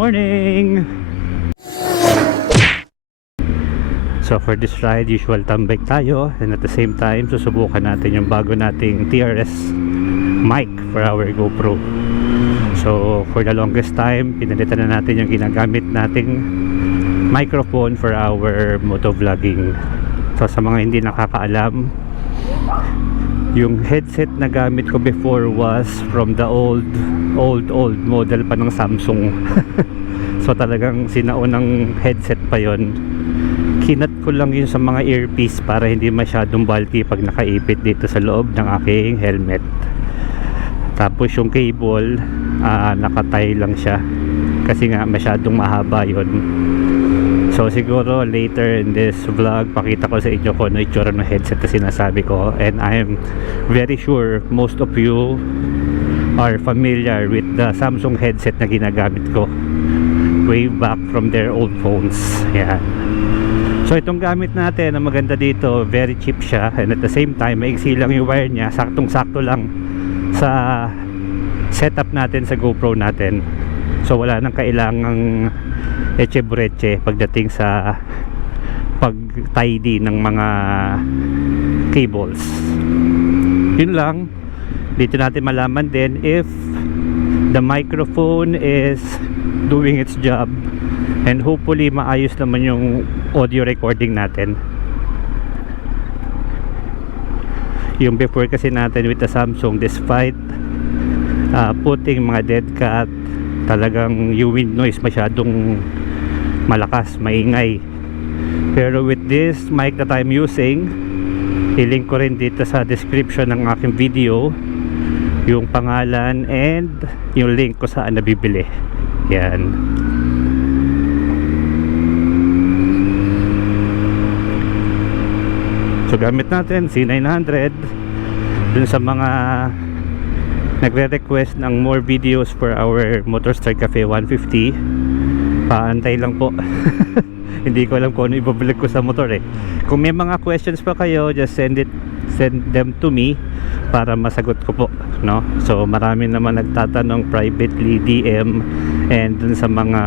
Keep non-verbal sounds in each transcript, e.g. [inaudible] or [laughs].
morning! So for this ride, usual tambay tayo and at the same time, susubukan natin yung bago nating TRS mic for our GoPro. So for the longest time, pinalitan na natin yung ginagamit nating microphone for our motovlogging. So sa mga hindi nakakaalam, yung headset na gamit ko before was from the old old old model pa ng Samsung. [laughs] So talagang sinaunang headset pa yon kinat ko lang yun sa mga earpiece para hindi masyadong bulky pag nakaipit dito sa loob ng aking helmet. Tapos yung cable ah, nakatay lang siya. Kasi nga masyadong mahaba yon So siguro later in this vlog pakita ko sa inyo kung ano itsura ng headset na sinasabi ko. And I'm very sure most of you are familiar with the Samsung headset na ginagamit ko way back from their old phones. Yan so itong gamit natin ang maganda dito very cheap siya. And at the same time maiksi lang yung wire niya. Saktong sakto lang sa setup natin sa GoPro natin. So wala nang kailangang eche breche pagdating sa pag tidy ng mga cables. Yun lang. Dito natin malaman din if the microphone is doing its job. And hopefully maayos naman yung audio recording natin. Yung before kasi natin with the Samsung despite uh, putting mga dead cat talagang yung wind noise masyadong malakas, maingay. Pero with this mic that I'm using ilink ko rin dito sa description ng aking video yung pangalan and yung link ko saan nabibili. Yan. So gamit natin C900 dun sa mga nagre-request ng more videos for our Motorstar Cafe 150 paantay lang po. [laughs] Hindi ko alam kung ano ibablog ko sa motor eh. Kung may mga questions pa kayo just send it send them to me para masagot ko po no? So marami naman nagtatanong privately DM and dun sa mga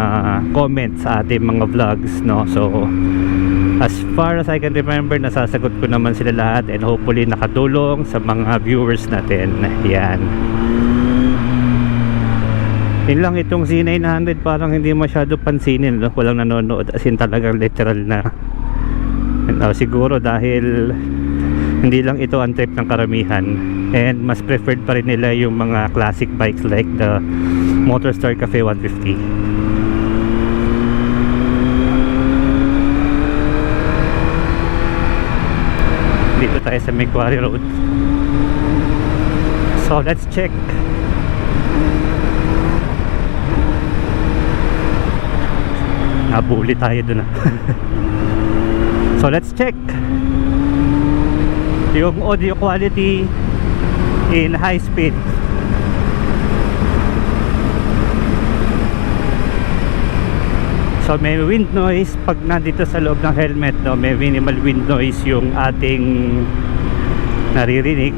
comments sa ating mga vlogs no? So as far as I can remember nasasagot ko naman sila lahat and hopefully nakatulong sa mga viewers natin. Yan yun lang itong C900 parang hindi masyado pansinin no? walang nanonood as in talagang literal na. Uh, siguro dahil hindi lang ito ang trip ng karamihan and mas preferred pa rin nila yung mga classic bikes like the Motorstar Cafe 150 dito tayo sa Macquarie Road. So let's check nabuli tayo dun ah. [laughs] So let's check. Yung audio quality in high speed. So may wind noise pag nandito sa loob ng helmet no, may minimal wind noise yung ating naririnig.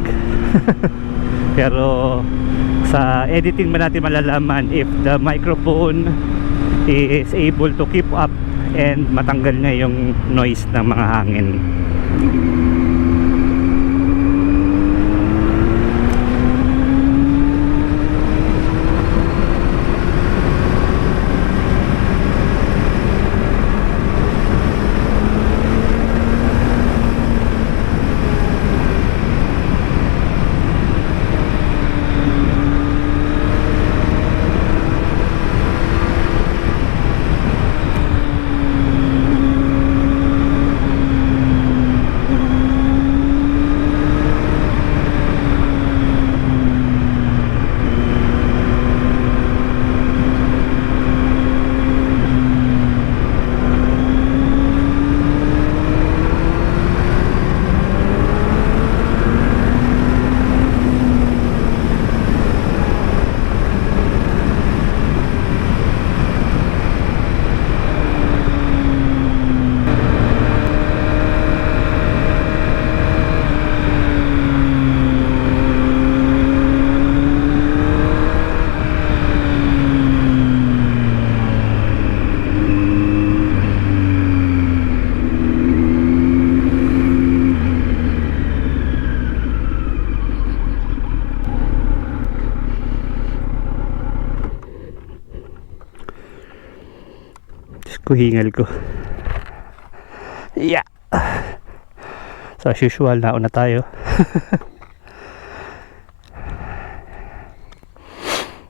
[laughs] Pero sa editing ba natin malalaman if the microphone is able to keep up and matanggal niya yung noise ng mga hangin. Kuhingal ko. Yeah. So as usual, nauna tayo. [laughs]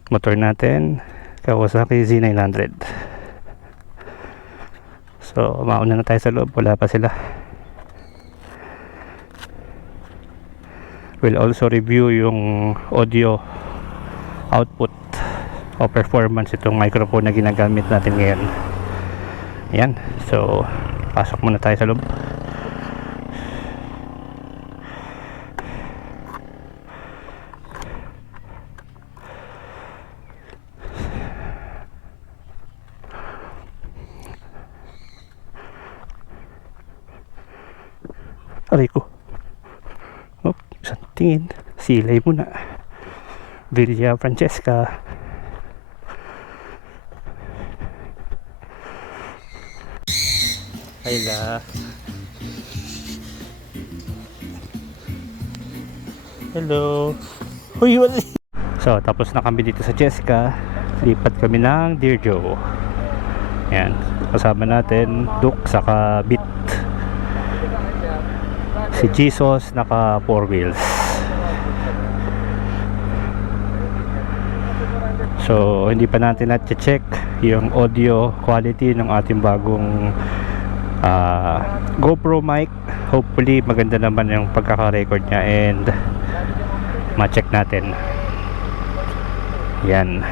Motor natin, Kawasaki Z900. So, mauna na tayo sa loob. Wala pa sila. We'll also review yung audio output o performance itong microphone na ginagamit natin ngayon. Yan. So, pasok muna tayo sa loob. Aray ko. Oh, isang tingin. Silay muna. Villa Francesca. Hayla. Hello. Huy, wala. So, tapos na kami dito sa Cheska. Lipat kami ng Dear Joe. Yan. Kasama natin Duke saka Bit. Si Jesus naka four wheels. So, hindi pa natin na-check yung audio quality ng ating bagong ah, GoPro mic. Hopefully, maganda naman yung pagkaka-record niya and ma-check natin. Yan.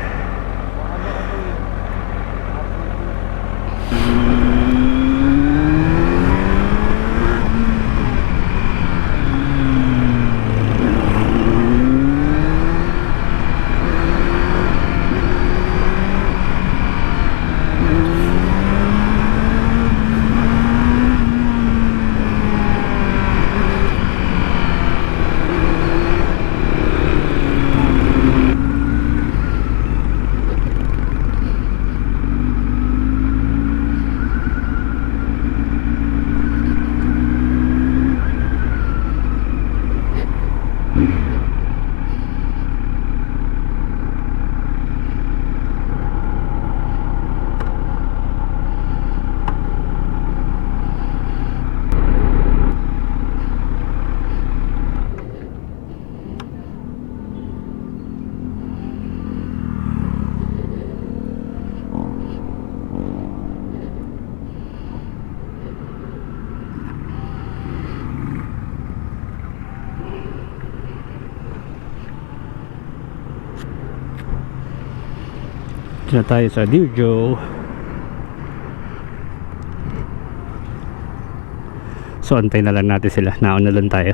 Dito na tayo sa Dear Joe. So, antay na lang natin sila. Nauna lang tayo.